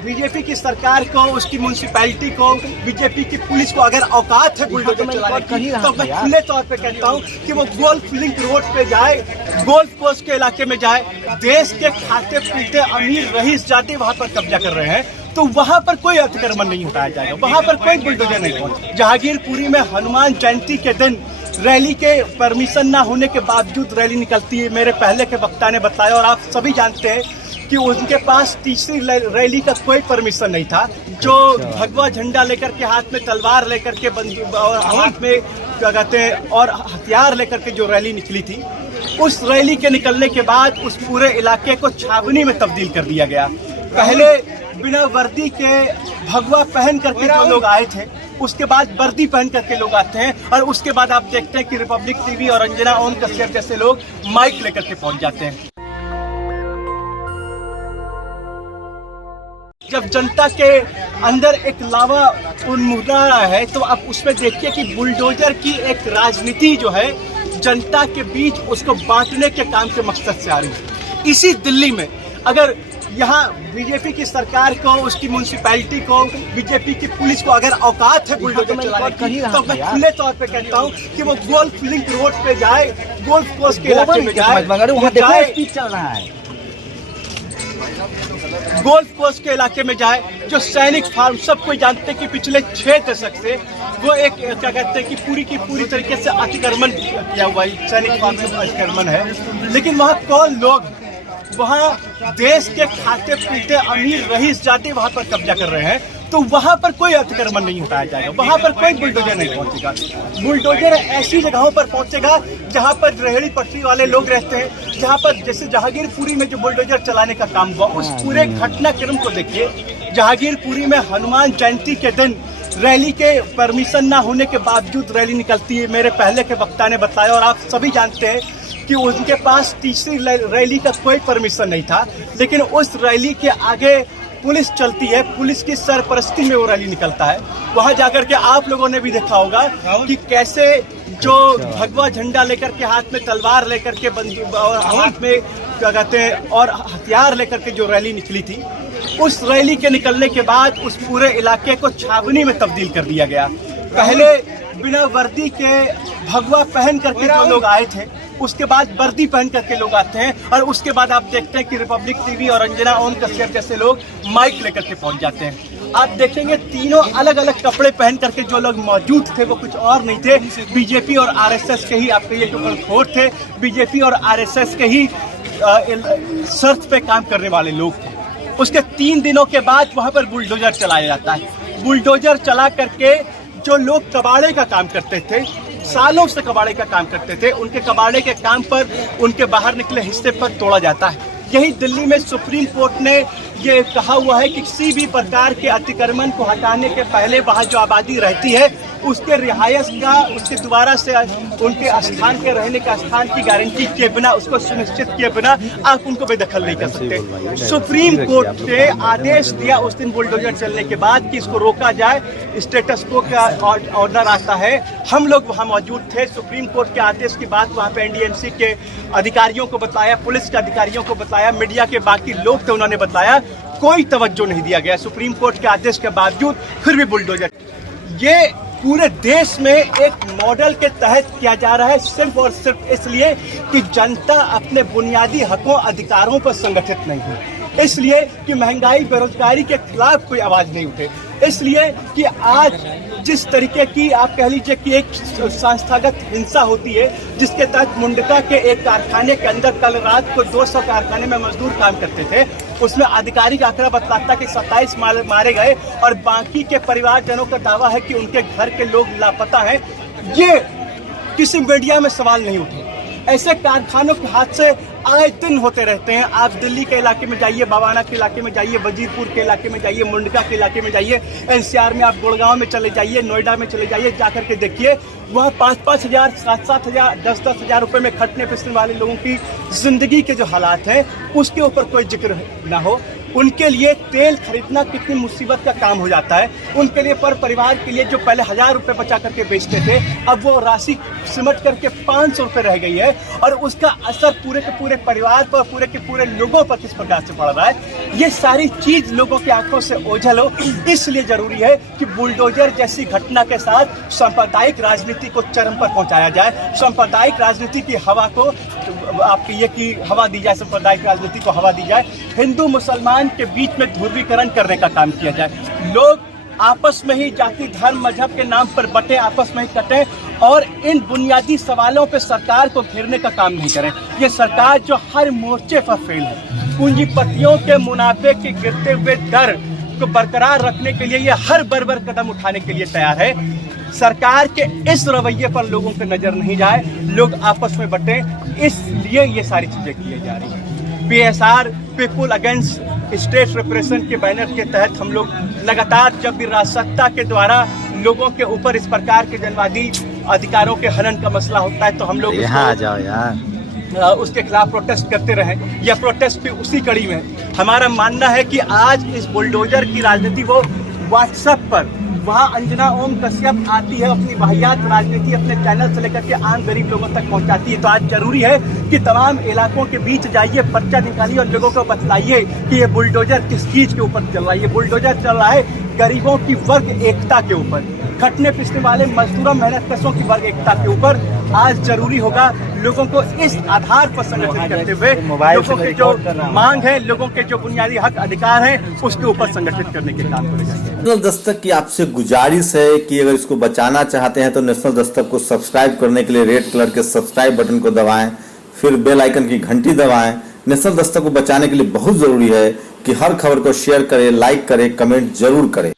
BJP की सरकार को, उसकी म्यूनसिपैलिटी को, बीजेपी की पुलिस को अगर औकात है बुलडोजर चलाने की, तो मैं खुले तौर पे कहता हूँ कि वो गोल्फ लिंक रोड पे जाए, गोल्फ कोर्स के इलाके में जाए। देश के खाते पीते अमीर रईस जाति वहां पर कब्जा कर रहे हैं, तो वहां पर कोई अतिक्रमण नहीं हटाया जाएगा, वहां पर कोई बुलडोजर नहीं पहुंचे। जहांगीरपुरी में हनुमान जयंती के दिन रैली के परमिशन ना होने के बावजूद रैली निकलती है। मेरे पहले के वक्ता ने बताया और आप सभी जानते हैं कि उनके पास तीसरी रैली का कोई परमिशन नहीं था। जो भगवा झंडा लेकर के, हाथ में तलवार लेकर के, बंदूक और हाथ में क्या कहते हैं और हथियार लेकर के जो रैली निकली थी, उस रैली के निकलने के बाद उस पूरे इलाके को छावनी में तब्दील कर दिया गया। पहले बिना वर्दी के भगवा पहन करके जो लोग आए थे, उसके बाद वर्दी पहन करके लोग आते हैं, और उसके बाद आप देखते हैं कि रिपब्लिक टीवी और अंजना ओम कश्यप जैसे लोग माइक लेकर के पहुंच जाते हैं। जब जनता के अंदर एक लावा उन्मूला है, तो आप उसमें देखिए कि बुलडोजर की एक राजनीति जो है जनता के बीच उसको बांटने के काम के मकसद से आ रही है। इसी दिल्ली में अगर यहाँ बीजेपी की सरकार को, उसकी म्यूनसिपैलिटी को, बीजेपी की पुलिस को अगर औकात है बुलडोजर चलाने की, तो मैं खुले तौर पे कहता हूँ कि वो गोल्फ लिंक रोड पे जाए, गोल्फ कोर्स के इलाके में जाए, गोल्फ कोर्स के इलाके में जाए। जो सैनिक फार्म, सब कोई जानते हैं कि पिछले 6 दशक से वो एक क्या कहते हैं कि पूरी की पूरी तरीके से अतिक्रमण किया हुआ है, सैनिक फार्म में अतिक्रमण है। लेकिन वहाँ कौन लोग, वहाँ देश के खाते पीते अमीर रईस जाति वहाँ पर कब्जा कर रहे हैं, तो वहाँ पर कोई अतिक्रमण नहीं हटाया जाएगा, वहाँ पर कोई बुलडोजर नहीं पहुंचेगा। बुलडोजर ऐसी जगहों पर पहुंचेगा जहाँ पर रेहड़ी पटरी वाले लोग रहते हैं, जहाँ पर जैसे जहांगीरपुरी में जो बुलडोजर चलाने का काम हुआ, उस पूरे घटनाक्रम को देखिए। जहांगीरपुरी में हनुमान जयंती के दिन रैली के परमिशन ना होने के बावजूद रैली निकलती है। मेरे पहले के वक्ता ने बताया और आप सभी जानते हैं कि उनके पास तीसरी रैली का कोई परमिशन नहीं था। लेकिन उस रैली के आगे पुलिस चलती है, पुलिस की सरपरस्ती में वो रैली निकलता है। वहां जाकर के आप लोगों ने भी देखा होगा कि कैसे जो भगवा झंडा लेकर के, हाथ में तलवार लेकर के, बंदूक और हाथ में क्या कहते हैं और हथियार लेकर के जो रैली निकली थी, उस रैली के निकलने के बाद उस पूरे इलाके को छावनी में तब्दील कर दिया गया। पहले बिना वर्दी के भगवा पहन करके जो लोग आए थे, उसके बाद वर्दी पहन करके लोग आते हैं, और उसके बाद आप देखते हैं कि रिपब्लिक टीवी और अंजना ओम कश्यप जैसे लोग माइक लेकर के पहुंच जाते हैं। आप देखेंगे तीनों अलग अलग कपड़े पहन करके जो लोग मौजूद थे वो कुछ और नहीं थे, बीजेपी और आरएसएस के ही आप कहिए टुकड़खोर थे, बीजेपी और आरएसएस के ही शर्त पे काम करने वाले लोग थे। उसके 3 दिनों के बाद वहां पर बुलडोजर चलाया जाता है। बुलडोजर चला करके जो लोग कबाड़े का काम करते थे, सालों से कबाड़े का काम करते थे, उनके कबाड़े के काम पर उनके बाहर निकले हिस्से पर तोड़ा जाता है। यही दिल्ली में सुप्रीम कोर्ट ने ये कहा हुआ है कि किसी भी प्रकार के अतिक्रमण को हटाने के पहले वहाँ जो आबादी रहती है उसके रिहायश का, उसके दोबारा से उनके स्थान के रहने का स्थान की गारंटी किए बिना, उसको सुनिश्चित किए बिना आप उनको बेदखल नहीं कर सकते। सुप्रीम कोर्ट ने आदेश दिया उस दिन बुलडोजर चलने के बाद कि इसको रोका जाए, स्टेटस को का ऑर्डर आता है। हम लोग वहाँ मौजूद थे। सुप्रीम कोर्ट के आदेश की बात वहाँ पे एनडीएमसी के अधिकारियों को बताया, पुलिस के अधिकारियों को बताया, मीडिया के बाकी लोग थे उन्होंने बताया, कोई तवज्जो नहीं दिया गया। सुप्रीम कोर्ट के आदेश के बावजूद फिर भी बुलडोजर, ये पूरे देश में एक मॉडल के तहत किया जा रहा है, सिर्फ और सिर्फ इसलिए कि जनता अपने बुनियादी हकों अधिकारों पर संगठित नहीं है, इसलिए कि महंगाई बेरोजगारी के खिलाफ कोई आवाज नहीं उठे, इसलिए कि आज जिस तरीके की आप कह लीजिए कि एक संस्थागत हिंसा होती है, जिसके तहत मुंडका के एक कारखाने के अंदर कल रात को 200 कारखाने में मजदूर काम करते थे, उसमें आधिकारिक आंकड़ा बतलाता कि 27 मारे गए और बाकी के परिवारजनों का दावा है कि उनके घर के लोग लापता हैं। ये किसी मीडिया में सवाल नहीं उठे। ऐसे कारखानों के हादसे आए दिन होते रहते हैं। आप दिल्ली के इलाके में जाइए, बवाना के इलाके में जाइए, वजीरपुर के इलाके में जाइए, मुंडका के इलाके में जाइए, एनसीआर में आप गुड़गांव में चले जाइए, नोएडा में चले जाइए, जाकर के देखिए वहाँ 5-5 हज़ार, 7-7 हज़ार, 10-10 हज़ार रुपये में खटने पिसने वाले लोगों की जिंदगी के जो हालात हैं उसके ऊपर कोई जिक्र ना हो। उनके लिए तेल खरीदना कितनी मुसीबत का काम हो जाता है। उनके लिए पर परिवार के लिए जो पहले 1000 रुपये बचा करके बेचते थे, अब वो राशि सिमट करके 500 रुपये रह गई है। और उसका असर पूरे के पूरे परिवार पर, पूरे के पूरे लोगों पर किस प्रकार से पड़ रहा है, ये सारी चीज लोगों की आंखों से ओझल हो। इसलिए जरूरी है कि बुलडोजर जैसी घटना के साथ सांप्रदायिक राजनीति को चरम पर पहुंचाया जाए। सांप्रदायिक राजनीति की हवा को आपकी ये की हवा दी जाए, सांप्रदायिक राजनीति को हवा दी जाए। हिंदू मुसलमान के बीच में ध्रुवीकरण करने का काम किया जाए। लोग आपस में ही जाति धर्म मजहब के नाम पर बटे, आपस में ही कटे और इन बुनियादी सवालों पे सरकार को घेरने का काम नहीं करें। ये सरकार जो हर मोर्चे पर फेल है, पूंजीपतियों के मुनाफे के गिरते हुए दर को बरकरार रखने के लिए ये हर बर्बर कदम उठाने के लिए तैयार है। सरकार के इस रवैये पर लोगों की नजर नहीं जाए, लोग आपस में बटे, इसलिए ये सारी चीजें की जा रही है। PSR people against state repression के बैनर के तहत हम लोग लगातार जब भी राजसत्ता के द्वारा लोगों के ऊपर इस प्रकार के जनवादी अधिकारों के हनन का मसला होता है तो हम लोग यहाँ आ जाओ यार, उसके खिलाफ प्रोटेस्ट करते रहे। यह प्रोटेस्ट भी उसी कड़ी में हमारा मानना है कि आज इस बुलडोजर की राजनीति वो व्हाट्सएप पर वहाँ अंजना ओम कश्यप आती है, अपनी वाहियात राजनीति अपने चैनल से लेकर के आम गरीब लोगों तक पहुँचाती है। तो आज जरूरी है कि तमाम इलाकों के बीच जाइए, पर्चा निकालिए और लोगों को बतलाइए कि ये बुलडोजर किस चीज के ऊपर चल रहा है। ये बुलडोजर चल रहा है गरीबों की वर्ग एकता के ऊपर, खटने पिसने वाले मजदूरों मेहनत कशों की वर्ग एकता के ऊपर। आज जरूरी होगा लोगों को इस आधार पर संगठित करते हुए लोगों के जो मांग है, लोगों के जो बुनियादी हक अधिकार हैं, उसके ऊपर संगठित करने के काम करे जाएंगे। नेशनल दस्तक की आपसे गुजारिश है कि अगर इसको बचाना चाहते हैं तो नेशनल दस्तक को सब्सक्राइब करने के लिए रेड कलर के सब्सक्राइब बटन को दबाएं, फिर बेल आइकन की घंटी दबाएं। नेशनल दस्तक को बचाने के लिए बहुत जरूरी है कि हर खबर को शेयर करें, लाइक करें, कमेंट जरूर करें।